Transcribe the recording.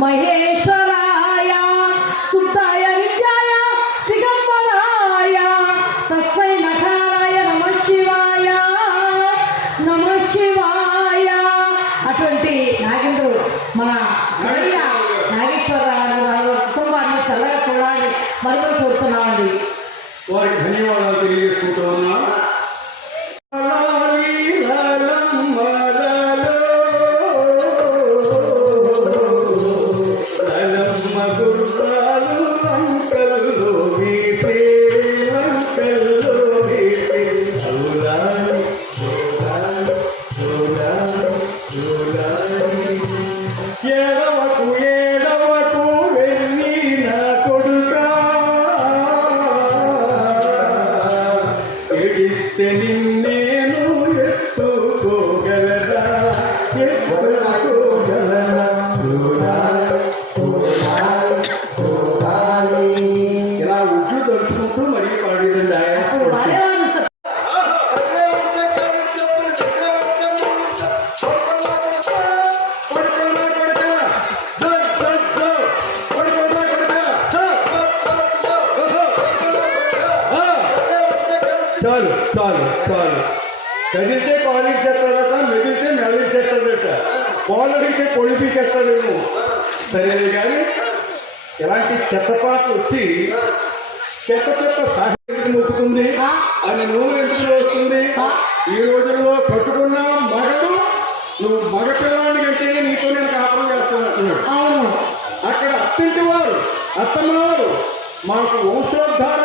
మహేశ్వరాయ శుద్ధాయ నిత్యాయ దిగంబరాయ తస్మై నకారాయ నమః శివాయ నమః శివాయ. అటువంటి నాగేంద్రుడు మన నాగేశ్వరరావు కుటుంబాన్ని చల్లగా చూడాలని మరొకరు కోరుతున్నామండి. వారికి ధన్యవాదాలు తెలియజేసుకుంటూ ఉన్నాం. నిన్నేను ఎత్తుకోగలరా ఇలా ఉడ్లు దొరుకుతూ మరీ పాడేదండి ఆయన. చాలు చాలు చాలు కదిలితే కాలేజీ చేస్తాడట, మెదిలితే మెడలు చేస్తాడట, కోళ్ళడిగితే కొలిపి చేస్తాడేమో. సరే కానీ ఇలాంటి చెత్తపాటు వచ్చి చెత్త చెత్త సాహిత్యం మొక్కుతుంది అని నువ్వు ఎందుకు వస్తుంది. ఈ రోజుల్లో కట్టుకున్న మగడు నువ్వు మగ పిల్లాడి కంటే నీతో నేను కాపురం చేస్తానంటున్నాడు. అవును, అక్కడ అత్తింటి వారు అత్తమ్మ వారు మాకు వంశోద్ధార